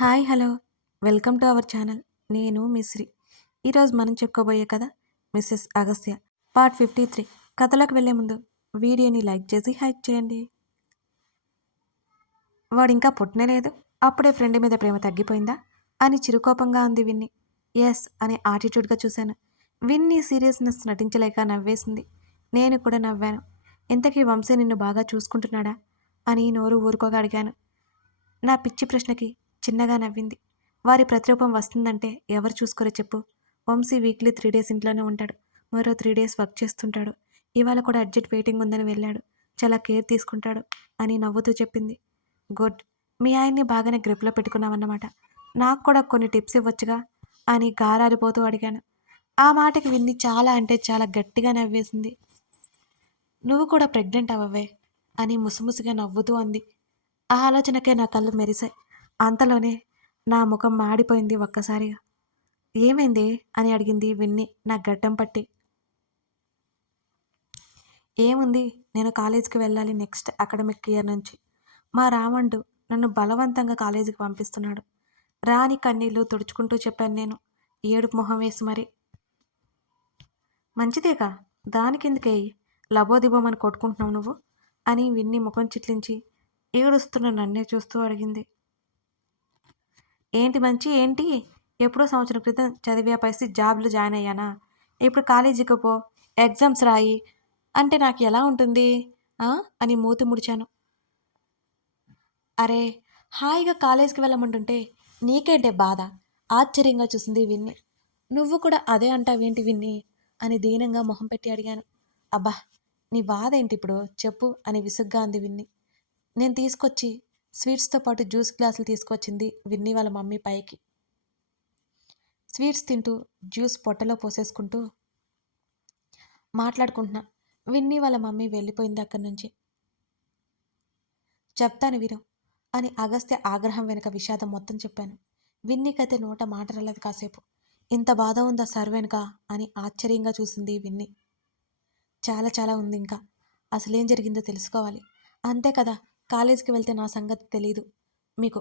Hi hello welcome to our channel. నేను మిశ్రీ. ఈరోజు మనం చెప్పుకోబోయే కథ మిస్సెస్ అగస్త్య పార్ట్ 53. కథలోకి వెళ్ళే ముందు వీడియోని లైక్ చేసి హైక్ చేయండి. వాడు ఇంకా పుట్టనే లేదు, అప్పుడే ఫ్రెండ్ మీద ప్రేమ తగ్గిపోయిందా అని చిరుకోపంగా అంది విన్ని. ఎస్ అనే ఆటిట్యూడ్గా చూశాను. విన్ని సీరియస్నెస్ నటించలేక నవ్వేసింది. నేను కూడా నవ్వాను. ఇంతకీ వంశీ నిన్ను బాగా చూసుకుంటున్నాడా అని నోరు ఊరుకోగా అడిగాను. నా పిచ్చి ప్రశ్నకి చిన్నగా నవ్వింది. వారి ప్రతిరూపం వస్తుందంటే ఎవరు చూసుకోరో చెప్పు. వంశీ వీక్లీ 3 days ఇంట్లోనే ఉంటాడు. మరో 3 days వర్క్ చేస్తుంటాడు. ఇవాళ కూడా అర్జెంట్ వెయిటింగ్ ఉందని వెళ్ళాడు. చాలా కేర్ తీసుకుంటాడు అని నవ్వుతూ చెప్పింది. గుడ్. మీ ఆయన్ని బాగానే గ్రిప్లో పెట్టుకున్నావన్నమాట. నాకు కూడా కొన్ని టిప్స్ ఇవ్వచ్చుగా అని గారారిపోతూ అడిగాను. ఆ మాటకి విన్ని చాలా అంటే చాలా గట్టిగా నవ్వేసింది. నువ్వు కూడా ప్రెగ్నెంట్ అవ్వవే అని ముసిముసిగా నవ్వుతూ అంది. ఆ ఆలోచనకే నా కళ్ళు మెరిశాయి. అంతలోనే నా ముఖం మాడిపోయింది ఒక్కసారిగా. ఏమైంది అని అడిగింది విన్ని నా గడ్డం పట్టి. ఏముంది, నేను కాలేజీకి వెళ్ళాలి నెక్స్ట్ అకాడమిక్ ఇయర్ నుంచి. మా రామండు నన్ను బలవంతంగా కాలేజీకి పంపిస్తున్నాడు. రాని కన్నీళ్లు తుడుచుకుంటూ చెప్పాను నేను, ఏడుపు మొహం వేసి మరి. మంచిదేగా, దానికెందుకే లబోదిబోమని కొట్టుకుంటున్నావు నువ్వు అని విన్ని ముఖం చిట్లించి ఏడుస్తున్న నన్నే చూస్తూ అడిగింది. ఏంటి మంచి ఏంటి, ఎప్పుడో సంవత్సరం క్రితం చదివే పరిస్థితి జాబ్లో జాయిన్ అయ్యానా? ఇప్పుడు కాలేజీకి పో, ఎగ్జామ్స్ రాయి అంటే నాకు ఎలా ఉంటుంది అని మూతి ముడిచాను. అరే, హాయిగా కాలేజీకి వెళ్ళమంటుంటే నీకేంటే బాధ? ఆశ్చర్యంగా చూసింది విన్ని. నువ్వు కూడా అదే అంటావేంటి విన్ని అని దీనంగా మొహం పెట్టి అడిగాను. అబ్బా, నీ బాధ ఏంటి ఇప్పుడు చెప్పు అని విసుగ్గా అంది విన్ని. నేను తీసుకొచ్చి స్వీట్స్తో పాటు జ్యూస్ గ్లాసులు తీసుకొచ్చింది విన్ని వాళ్ళ మమ్మీ పైకి. స్వీట్స్ తింటూ జ్యూస్ పొట్టలో పోసేసుకుంటూ మాట్లాడుకుంటున్నా. విన్ని వాళ్ళ మమ్మీ వెళ్ళిపోయింది అక్కడి నుంచి. చెప్తాను విను అని అగస్త్య ఆగ్రహం వెనుక విషాదం మొత్తం చెప్పాను. విన్నీకైతే నోట మాట రాలేదు కాసేపు. ఇంత బాధ ఉందా సార్ వెనుక అని ఆశ్చర్యంగా చూసింది విన్ని. చాలా చాలా ఉంది ఇంకా. అసలేం జరిగిందో తెలుసుకోవాలి. అంతే కదా, కాలేజీకి వెళ్తే నా సంగతి తెలీదు మీకు.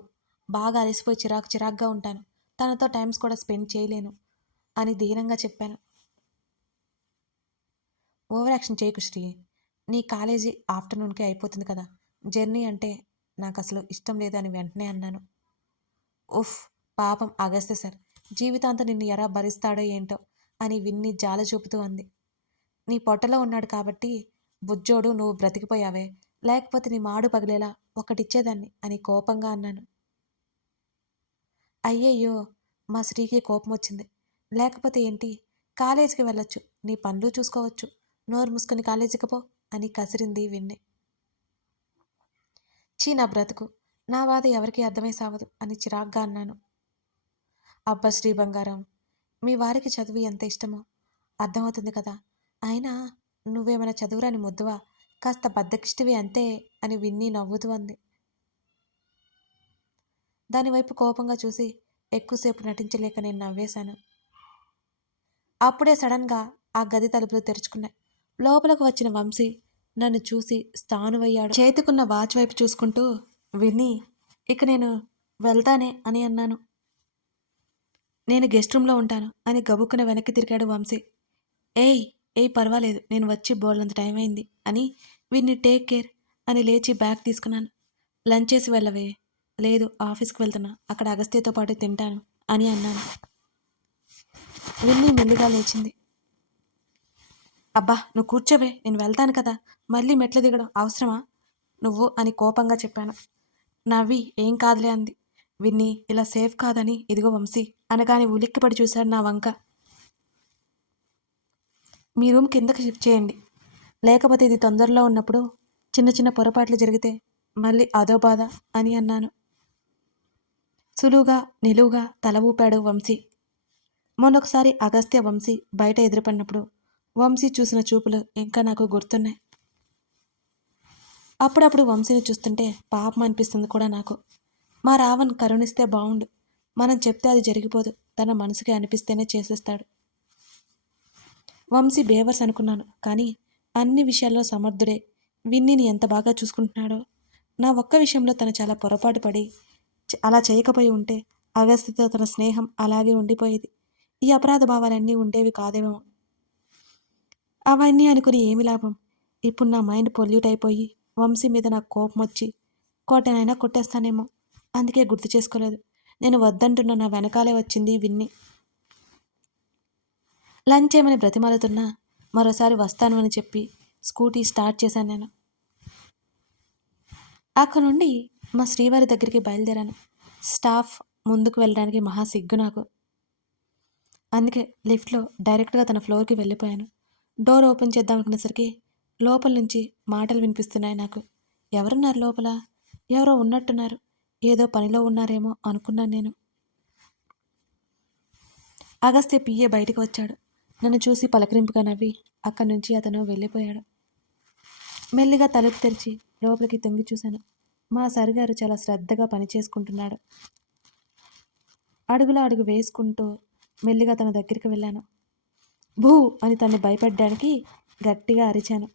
బాగా అలసిపోయి చిరాకుగా ఉంటాను. తనతో టైమ్స్ కూడా స్పెండ్ చేయలేను అని దీనంగా చెప్పాను. ఓవర్ యాక్షన్ చేయకు శ్రీ. నీ కాలేజీ ఆఫ్టర్నూన్కే అయిపోతుంది కదా. జర్నీ అంటే నాకు అసలు ఇష్టం లేదు అని వెంటనే అన్నాను. ఉఫ్, పాపం అగస్త్య సార్ జీవితాంతం నిన్ను ఎలా భరిస్తాడో ఏంటో అని విన్ని జాల చూపుతూ అంది. నీ పొట్టలో ఉన్నాడు కాబట్టి బుజ్జోడు నువ్వు బ్రతికిపోయావే, లేకపోతే నీ మాడు పగిలేలా ఒకటిచ్చేదాన్ని అని కోపంగా అన్నాను. అయ్యయ్యో, మా శ్రీకి కోపం వచ్చింది. లేకపోతే ఏంటి, కాలేజీకి వెళ్ళొచ్చు, నీ పనులు చూసుకోవచ్చు, నోరు మూసుకొని కాలేజీకి పో అని కసిరింది విన్ని. చీ నా బ్రతుకు, నా బాధ ఎవరికీ అర్థమై సావదు అని చిరాగ్గా అన్నాను. అబ్బా శ్రీ బంగారం, మీ వారికి చదువు ఎంత ఇష్టమో అర్థమవుతుంది కదా. అయినా నువ్వేమైనా చదువురాని ముద్దువా, కాస్త బద్దకిష్టివి అంతే అని విన్ని నవ్వుతూ అంది. దానివైపు కోపంగా చూసి ఎక్కువసేపు నటించలేక నేను నవ్వేశాను. అప్పుడే సడన్గా ఆ గది తలుపులు తెరుచుకున్నాయి. లోపలకు వచ్చిన వంశీ నన్ను చూసి స్థానువయ్యాడు. చేతికున్న వాచ్ వైపు చూసుకుంటూ, విన్నీ, ఇక నేను వెళ్తానే అని అన్నాను. నేను గెస్ట్ రూమ్లో ఉంటాను అని గబుక్కున వెనక్కి తిరిగాడు వంశీ. ఏయ్ ఏయ్ పర్వాలేదు, నేను వచ్చి బోల్డంత టైం అయింది అని విన్ని టేక్ కేర్ అని లేచి బ్యాగ్ తీసుకున్నాను. లంచ్ చేసి వెళ్ళవే. లేదు, ఆఫీస్కి వెళ్తున్నా, అక్కడ అగస్త్యతో పాటు తింటాను అని అన్నాను. విన్ని మెల్లిగా లేచింది. అబ్బా నువ్వు కూర్చోవే, నేను వెళ్తాను కదా, మళ్ళీ మెట్లు దిగడం అవసరమా నువ్వు అని కోపంగా చెప్పాను. నవ్వి ఏం కాదులే అంది. విన్ని ఇలా సేఫ్ కాదని ఇదిగో వంశీ అనగానే ఉలిక్కిపడి చూశాడు నా వంక. మీ రూమ్ కిందకి షిఫ్ట్ చేయండి, లేకపోతే ఇది తొందరలో ఉన్నప్పుడు చిన్న చిన్న పొరపాట్లు జరిగితే మళ్ళీ అదో బాధ అని అన్నాను. సులువుగా నిలువుగా తల ఊపాడు వంశీ. మొన్నొకసారి అగస్త్య వంశీ బయట ఎదురుపడినప్పుడు వంశీ చూసిన చూపులు ఇంకా నాకు గుర్తున్నాయి. అప్పుడప్పుడు వంశీని చూస్తుంటే పాపం అనిపిస్తుంది కూడా నాకు. మా రావణ్ కరుణిస్తే బావుండు, మనం చెప్తే అది జరిగిపోదు, తన మనసుకి అనిపిస్తేనే చేసేస్తాడు. వంశీ బేవర్స్ అనుకున్నాను, కానీ అన్ని విషయాల్లో సమర్థుడే. విన్నీని ఎంత బాగా చూసుకుంటున్నాడో. నా ఒక్క విషయంలో తను చాలా పొరపాటు పడి అలా చేయకపోయి ఉంటే అగస్త్యతో తన స్నేహం అలాగే ఉండిపోయేది. ఈ అపరాధ భావాలన్నీ ఉండేవి కాదేమో. అవన్నీ అనుకుని ఏమి లాభం? ఇప్పుడు నా మైండ్ పొల్యూట్ అయిపోయి వంశీ మీద నాకు కోపం వచ్చి కోటనైనా కొట్టేస్తానేమో. అందుకే గుర్తు చేసుకోలేదు. నేను వద్దంటున్న నా వెనకాలే వచ్చింది విన్ని. లంచ్ ఏమని బ్రతిమాలుతున్నా మరోసారి వస్తాను అని చెప్పి స్కూటీ స్టార్ట్ చేశాను నేను. అక్కడ నుండి మా శ్రీవారి దగ్గరికి బయలుదేరాను. స్టాఫ్ ముందుకు వెళ్ళడానికి మహా సిగ్గు నాకు. అందుకే లిఫ్ట్లో డైరెక్ట్గా తన ఫ్లోర్కి వెళ్ళిపోయాను. డోర్ ఓపెన్ చేద్దాం అనుకునేసరికి లోపల నుంచి మాటలు వినిపిస్తున్నాయి నాకు. ఎవరున్నారు లోపల? ఎవరో ఉన్నట్టున్నారు. ఏదో పనిలో ఉన్నారేమో అనుకున్నాను నేను. అగస్త్య పిఏ బయటికి వచ్చాడు. నన్ను చూసి పలకరింపుగా నవ్వి అక్కడి నుంచి అతను వెళ్ళిపోయాడు. మెల్లిగా తలుపు తెరిచి లోపలికి తొంగి చూశాను. మా సరిగారు చాలా శ్రద్ధగా పనిచేసుకుంటున్నాడు. అడుగులో అడుగు వేసుకుంటూ మెల్లిగా తన దగ్గరికి వెళ్ళాను. భూ అని తన్ని భయపడ్డానికి గట్టిగా అరిచాను.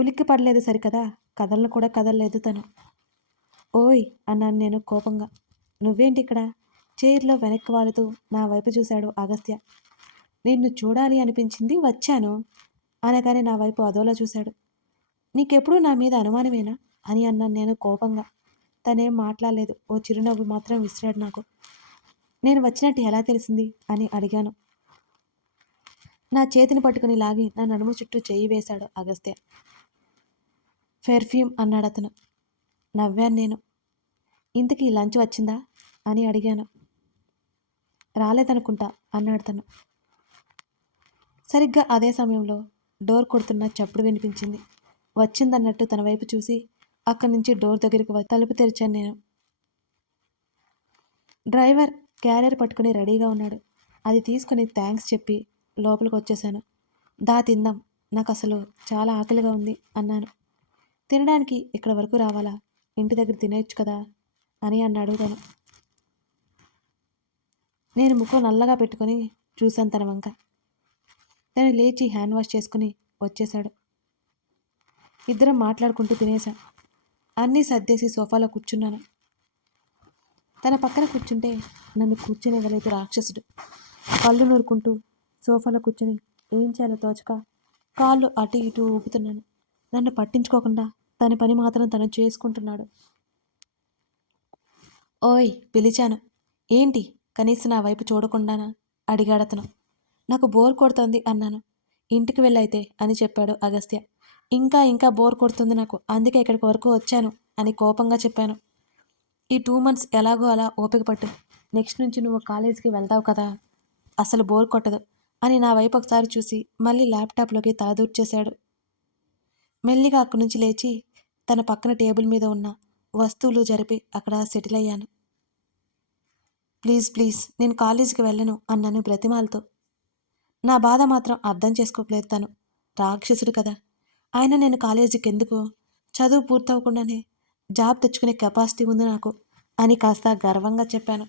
ఉలిక్కి పడలేదు సరికదా, కదలను కూడా కదలలేదు తను. ఓయ్ అన్నాను నేను కోపంగా. నువ్వేంటి ఇక్కడ? చైర్లో వెనక్కి వాలుతూ నా వైపు చూశాడు అగస్త్య. నిన్ను చూడాలి అనిపించింది, వచ్చాను అనగానే నా వైపు అదోలా చూశాడు. నీకెప్పుడూ నా మీద అనుమానమేనా అని అన్నాను నేను కోపంగా. తనేం మాట్లాడలేదు. ఓ చిరునవ్వు మాత్రం విసిరాడు నాకు. నేను వచ్చినట్టు ఎలా తెలిసింది అని అడిగాను. నా చేతిని పట్టుకుని లాగి నా నడుము చుట్టూ చెయ్యి వేశాడు అగస్త్య. పెర్ఫ్యూమ్ అన్నాడు అతను. నవ్వాను నేను. ఇంతకీ లంచ్ వచ్చిందా అని అడిగాను. రాలేదనుకుంటా అన్నాడు తను. సరిగ్గా అదే సమయంలో డోర్ కొడుతున్న చప్పుడు వినిపించింది. వచ్చిందన్నట్టు తన వైపు చూసి అక్కడి నుంచి డోర్ దగ్గరికి తలుపు తెరిచాను నేను. డ్రైవర్ క్యారియర్ పట్టుకుని రెడీగా ఉన్నాడు. అది తీసుకుని థ్యాంక్స్ చెప్పి లోపలికి వచ్చేసాను. దా తిందాం, నాకు అసలు చాలా ఆకలిగా ఉంది అన్నాను. తినడానికి ఇక్కడ వరకు రావాలా? ఇంటి దగ్గర తినేయచ్చు కదా అని అన్నాడు తను. నేను ముఖం నల్లగా పెట్టుకొని చూశాను తన వంక. తను లేచి హ్యాండ్ వాష్ చేసుకుని వచ్చేశాడు. ఇద్దరం మాట్లాడుకుంటూ తినేశాం. అన్నీ సర్దేసి సోఫాలో కూర్చున్నాను. తన పక్కన కూర్చుంటే నన్ను కూర్చునేవలేదు రాక్షసుడు. కళ్ళు నూరుకుంటూ సోఫాలో కూర్చుని ఏం చేయాలో తోచక కాళ్ళు అటు ఇటు ఊపుతున్నాను. నన్ను పట్టించుకోకుండా తన పని మాత్రం తను చేసుకుంటున్నాడు. ఓయ్ పిలిచాను. ఏంటి కనీసం నా వైపు చూడకుండానా అడిగాడతను. నాకు బోర్ కొడుతుంది అన్నాను. ఇంటికి వెళ్ళైతే అని చెప్పాడు అగస్త్య. ఇంకా ఇంకా బోర్ కొడుతుంది నాకు, అందుకే ఇక్కడికి వరకు వచ్చాను అని కోపంగా చెప్పాను. ఈ 2 months ఎలాగో అలా ఓపిక పట్టు. నెక్స్ట్ నుంచి నువ్వు కాలేజీకి వెళ్తావు కదా, అసలు బోర్ కొట్టదు అని నా వైపు ఒకసారి చూసి మళ్ళీ ల్యాప్టాప్లోకి తలదూర్చేశాడు. మెల్లిగా అక్కడి నుంచి లేచి తన పక్కన టేబుల్ మీద ఉన్న వస్తువులు జరిపి అక్కడ సెటిల్ అయ్యాను. ప్లీజ్ ప్లీజ్ నేను కాలేజీకి వెళ్ళను అన్నాను బ్రతిమాలతో. నా బాధ మాత్రం అర్థం చేసుకోలేదు తను. రాక్షసుడు కదా, ఆయన నేను కాలేజీకి ఎందుకు, చదువు పూర్తవకుండానే జాబ్ తెచ్చుకునే కెపాసిటీ ఉంది నాకు అని కాస్త గర్వంగా చెప్పాను.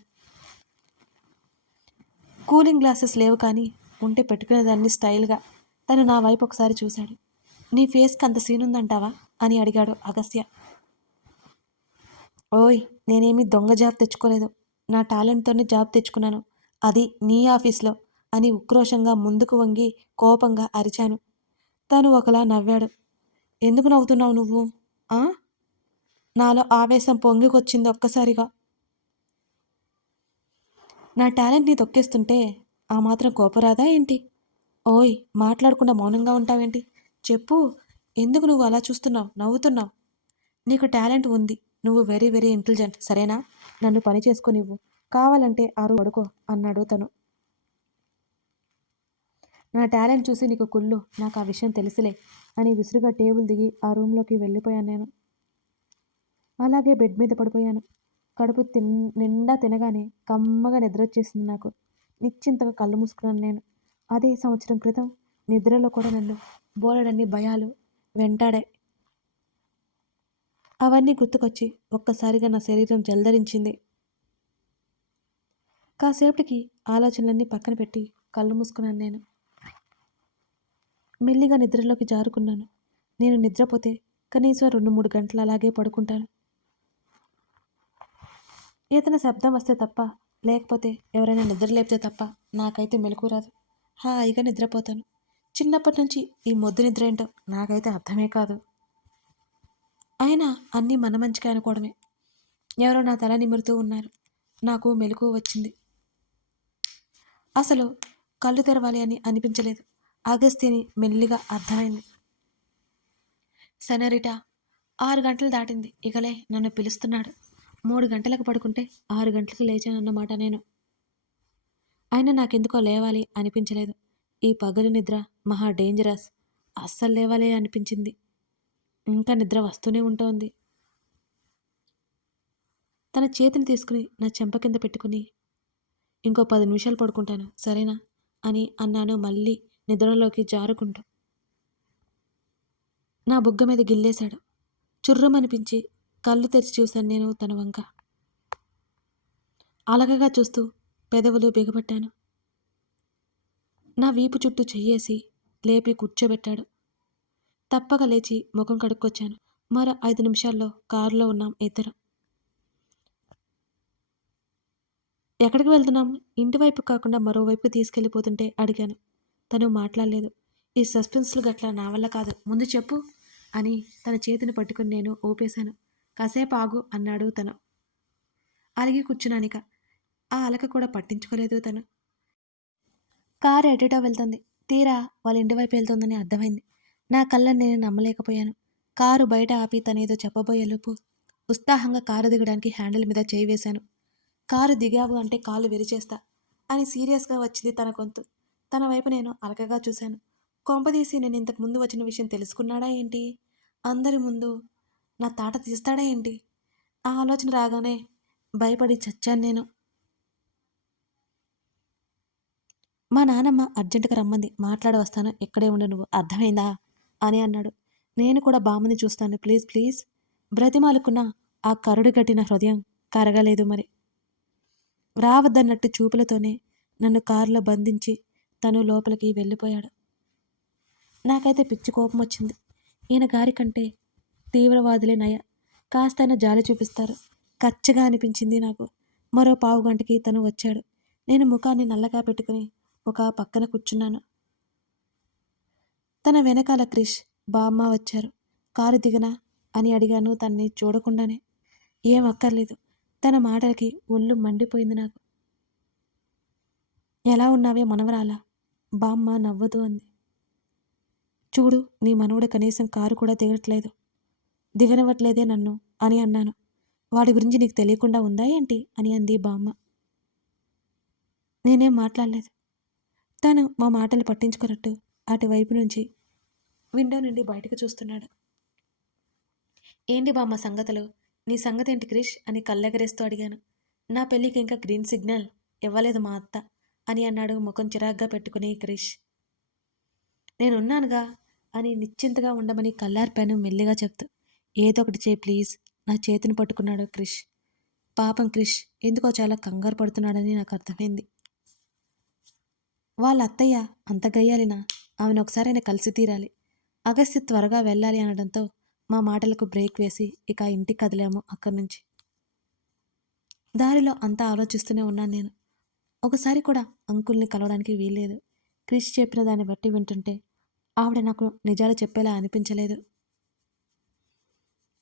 కూలింగ్ గ్లాసెస్ లేవు కానీ ఉంటే పెట్టుకునేదాన్ని స్టైల్గా. తను నా వైపు ఒకసారి చూశాడు. నీ ఫేస్కి అంత సీన్ ఉందంటావా అని అడిగాడు అగస్త్య. ఓయ్ నేనేమీ దొంగ జాబ్ తెచ్చుకోలేదు, నా టాలెంట్తోనే జాబ్ తెచ్చుకున్నాను, అది నీ ఆఫీస్లో అని ఉక్రోషంగా ముందుకు వంగి కోపంగా అరిచాను. తను ఒకలా నవ్వాడు. ఎందుకు నవ్వుతున్నావు నువ్వు? నాలో ఆవేశం పొంగికొచ్చింది ఒక్కసారిగా. నా టాలెంట్ని తొక్కేస్తుంటే ఆ మాత్రం కోపరాదా ఏంటి? ఓయ్ మాట్లాడకుండా మౌనంగా ఉంటావేంటి? చెప్పు, ఎందుకు నువ్వు అలా చూస్తున్నావు, నవ్వుతున్నావు? నీకు టాలెంట్ ఉంది, నువ్వు వెరీ వెరీ ఇంటెలిజెంట్, సరేనా? నన్ను పని చేసుకోనివ్వు, కావాలంటే పడుకో అన్నాడు తను. నా టాలెంట్ చూసి నీకు కుళ్ళు, నాకు ఆ విషయం తెలుసులే అని విసురుగా టేబుల్ దిగి ఆ రూమ్లోకి వెళ్ళిపోయాను నేను. అలాగే బెడ్ మీద పడిపోయాను. కడుపు నిండా తినగానే కమ్మగా నిద్ర వచ్చేసింది నాకు. నిశ్చింతగా కళ్ళు మూసుకున్నాను నేను. అదే సంవత్సరం క్రితం నిద్రలో కూడా నన్ను బోలెడన్ని భయాలు వెంటాడాయి. అవన్నీ గుర్తుకొచ్చి ఒక్కసారిగా నా శరీరం జలధరించింది. కాసేపటికి ఆలోచనలన్నీ పక్కన పెట్టి కళ్ళు మూసుకున్నాను నేను. మెల్లిగా నిద్రలోకి జారుకున్నాను. నేను నిద్రపోతే కనీసం 2-3 గంటలు అలాగే పడుకుంటాను. ఏదైనా శబ్దం వస్తే తప్ప, లేకపోతే ఎవరైనా నిద్ర లేపితే తప్ప నాకైతే మెలకువ రాదు. హాయిగా నిద్రపోతాను. చిన్నప్పటి నుంచి ఈ మొద్దు నిద్ర ఏంటో నాకైతే అర్థమే కాదు. అయినా అన్నీ మన మంచికే అనుకోవడమే. ఎవరో నా తల నిమురుతూ ఉన్నారు. నాకు మెలకువ వచ్చింది. అసలు కళ్ళు తెరవాలి అని అనిపించలేదు. అగస్త్యని మెల్లిగా అర్థమైంది. సెనరిటా 6 గంటలు దాటింది. ఇకలే నన్ను పిలుస్తున్నాడు. 3 గంటలకు పడుకుంటే 6 గంటలకు లేచానన్నమాట నేను. అయినా నాకెందుకో లేవాలి అనిపించలేదు. ఈ పగలు నిద్ర మహా డేంజరస్. అస్సలు లేవాలే అనిపించింది. ఇంకా నిద్ర వస్తూనే ఉంటోంది. తన చేతిని తీసుకుని నా చెంప కింద పెట్టుకుని, ఇంకో 10 నిమిషాలు పడుకుంటాను సరేనా అని అన్నాను మళ్ళీ నిద్రలోకి జారుకుంటూ. నా బుగ్గ మీద గిల్లేశాడు. చుర్రుమనిపించి కళ్ళు తెరిచి చూశాను నేను తన వంక. అలగగా చూస్తూ పెదవులు బిగపట్టాను. నా వీపు చుట్టూ చెయ్యేసి లేపి కూర్చోబెట్టాడు. తప్పక లేచి ముఖం కడుక్కొచ్చాను. మరో 5 నిమిషాల్లో కారులో ఉన్నాం ఇద్దరం. ఎక్కడికి వెళ్తున్నాం? ఇంటివైపు కాకుండా మరోవైపు తీసుకెళ్ళిపోతుంటే అడిగాను. తను మాట్లాడలేదు. ఈ సస్పెన్స్లు గట్లా నా వల్ల కాదు. ముందు చెప్పు అని తన చేతిని పట్టుకుని నేను ఊపేశాను. కాసేపు ఆగు అన్నాడు తను. అలిగి కూర్చున్నానిక. ఆ అలక కూడా పట్టించుకోలేదు తను. కారు ఎటేటో వెళ్తుంది. తీరా వాళ్ళ ఇంటి వైపు వెళ్తుందని అర్థమైంది. నా కళ్ళని నేను నమ్మలేకపోయాను. కారు బయట ఆపి తనేదో చెప్పబోయేలోపు ఉత్సాహంగా కారు దిగడానికి హ్యాండిల్ మీద చేయి వేశాను. కారు దిగావు అంటే కాళ్ళు విరిచేస్తా అని సీరియస్గా వచ్చింది తన గొంతు. తన వైపు నేను అలకగా చూశాను. కొంపదీసి నేను ఇంతకు ముందు వచ్చిన విషయం తెలుసుకున్నాడా ఏంటి? అందరి ముందు నా తాట తీస్తాడా ఏంటి? ఆ ఆలోచన రాగానే భయపడి చచ్చాను నేను. మా నానమ్మ అర్జెంటుగా రమ్మంది. మాట్లాడి వస్తాను. ఇక్కడే ఉండు నువ్వు. అర్థమైందా అని అన్నాడు. నేను కూడా బామ్మని చూస్తాను. ప్లీజ్ ప్లీజ్ బ్రతిమాలుకున్న ఆ కరుడు గట్టిన హృదయం కరగలేదు మరి. రావద్దన్నట్టు చూపులతోనే నన్ను కారులో బంధించి తను లోపలికి వెళ్ళిపోయాడు. నాకైతే పిచ్చి కోపం వచ్చింది. ఈయన గారి కంటే తీవ్రవాదులే నయ. కాస్తైనా జాలి చూపిస్తారు. కచ్చగా అనిపించింది నాకు. మరో పావు గంటకి తను వచ్చాడు. నేను ముఖాన్ని నల్లగా పెట్టుకుని ఒక పక్కన కూర్చున్నాను. తన వెనకాల క్రిష్, బామ్మ వచ్చారు. కారు దిగనా అని అడిగాను తన్ని చూడకుండానే. ఏం అక్కర్లేదు. తన మాటలకి ఒళ్ళు మండిపోయింది నాకు. ఎలా ఉన్నావే మనవరాలా? బామ్మ నవ్వుతూ అంది. చూడు నీ మనవడు కనీసం కారు కూడా దిగట్లేదు. దిగనివ్వట్లేదే నన్ను అని అన్నాను. వాడి గురించి నీకు తెలియకుండా ఉందా ఏంటి అని అంది బామ్మ. నేనేం మాట్లాడలేదు. తను మా మాటలు పట్టించుకున్నట్టు అటువైపు నుంచి విండో నుండి బయటకు చూస్తున్నాడు. ఏంటి బామ్మ సంగతులు? నీ సంగతేంటి క్రిష్ అని కళ్ళెగరేస్తూ అడిగాను. నా పెళ్ళికి ఇంకా గ్రీన్ సిగ్నల్ ఇవ్వలేదు మా అత్త అని అన్నాడు ముఖం చిరాగ్గా పెట్టుకుని క్రిష్. నేనున్నానుగా అని నిశ్చింతగా ఉండమని కళ్ళార్పాను మెల్లిగా చెప్తూ. ఏదో ఒకటి చేయి ప్లీజ్. నా చేతిని పట్టుకున్నాడు క్రిష్. పాపం క్రిష్ ఎందుకో చాలా కంగారు పడుతున్నాడని నాకు అర్థమైంది. వాళ్ళ అత్తయ్య అంత గయ్యాలినా ఆమెను ఒకసారైనా కలిసి తీరాలి. అగస్త్య త్వరగా వెళ్ళాలి అనడంతో మా మాటలకు బ్రేక్ వేసి ఇక ఇంటికి కదిలాము అక్కడి నుంచి. దారిలో అంతా ఆలోచిస్తూనే ఉన్నాను నేను. ఒకసారి కూడా అంకుల్ని కలవడానికి వీల్లేదు. క్రిష్ చెప్పిన దాన్ని బట్టి వింటుంటే ఆవిడ నాకు నిజాలు చెప్పేలా అనిపించలేదు.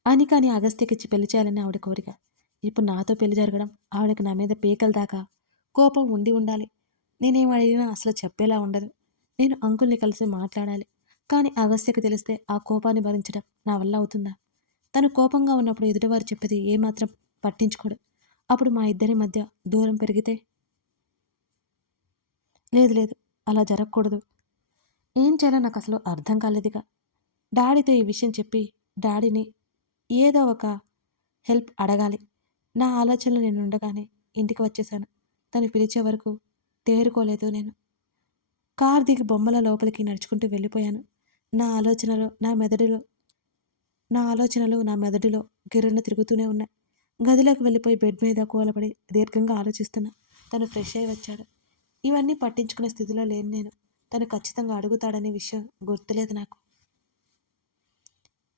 అని కానీ అగస్త్యకిచ్చి పెళ్లి చేయాలని ఆవిడ కోరిక. ఇప్పుడు నాతో పెళ్లి జరగడం ఆవిడకి నా మీద పీకల దాకా కోపం ఉండి ఉండాలి. నేనేం అడిగినా అసలు చెప్పేలా ఉండదు. నేను అంకుల్ని కలిసి మాట్లాడాలి. కానీ అగస్త్యకి తెలిస్తే ఆ కోపాన్ని భరించడం నా వల్ల అవుతుందా? తను కోపంగా ఉన్నప్పుడు ఎదుటివారు చెప్పేది ఏమాత్రం పట్టించుకోడు. అప్పుడు మా ఇద్దరి మధ్య దూరం పెరిగితే? లేదు లేదు, అలా జరగకూడదు. ఏం చేయాలో నాకు అసలు అర్థం కాలేదుగా. డాడీతో ఈ విషయం చెప్పి డాడీని ఏదో ఒక హెల్ప్ అడగాలి. నా ఆలోచనలు నేను ఉండగానే ఇంటికి వచ్చేశాను. తను పిలిచే వరకు తేరుకోలేదు నేను. కారు దిగి బొమ్మల లోపలికి నడుచుకుంటూ వెళ్ళిపోయాను. నా ఆలోచనలో నా మెదడులో నా ఆలోచనలు నా మెదడులో గిర్రున తిరుగుతూనే ఉన్నాయి. గదిలోకి వెళ్ళిపోయి బెడ్ మీద కూలబడి దీర్ఘంగా ఆలోచిస్తున్నా. తను ఫ్రెష్ అయి వచ్చాడు. ఇవన్నీ పట్టించుకునే స్థితిలో లేను నేను. తను ఖచ్చితంగా అడుగుతాడనే విషయం గుర్తులేదు నాకు.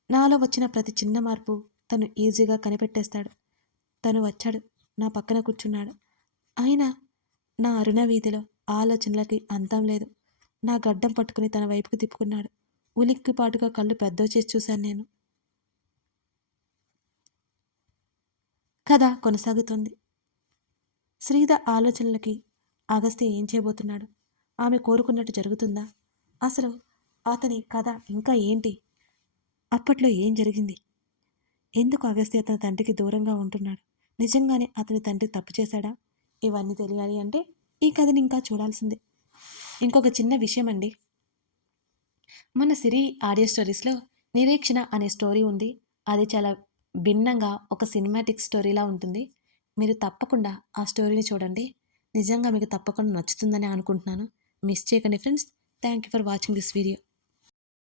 నాలో వచ్చిన ప్రతి చిన్న మార్పు తను ఈజీగా కనిపెట్టేస్తాడు. తను వచ్చాడు. నా పక్కన కూర్చున్నాడు. అయినా నా అరుణ వీధిలో ఆలోచనలకి అంతం లేదు. నా గడ్డం పట్టుకుని తన వైపుకు తిప్పుకున్నాడు. ఉలిక్కిపాటుగా కళ్ళు పెద్దవి చేసి చూశాను నేను. కథ కొనసాగుతుంది. శ్రీధ ఆలోచనలకి అగస్త్య ఏం చేయబోతున్నాడు? ఆమె కోరుకున్నట్టు జరుగుతుందా? అసలు అతని కథ ఇంకా ఏంటి? అప్పట్లో ఏం జరిగింది? ఎందుకు అగస్త్య తన తండ్రికి దూరంగా ఉంటున్నాడు? నిజంగానే అతని తండ్రి తప్పు చేశాడా? ఇవన్నీ తెలియాలి అంటే ఈ కథని ఇంకా చూడాల్సిందే. ఇంకొక చిన్న విషయం అండి, మన సిరి ఆడియో స్టోరీస్లో నిరీక్షణ అనే స్టోరీ ఉంది. అది చాలా భిన్నంగా ఒక సినిమాటిక్ స్టోరీలా ఉంటుంది. మీరు తప్పకుండా ఆ స్టోరీని చూడండి. నిజంగా మీకు తప్పకుండా నచ్చుతుందని అనుకుంటున్నాను. మిస్ చేయకండి friends. Thank you for watching this video.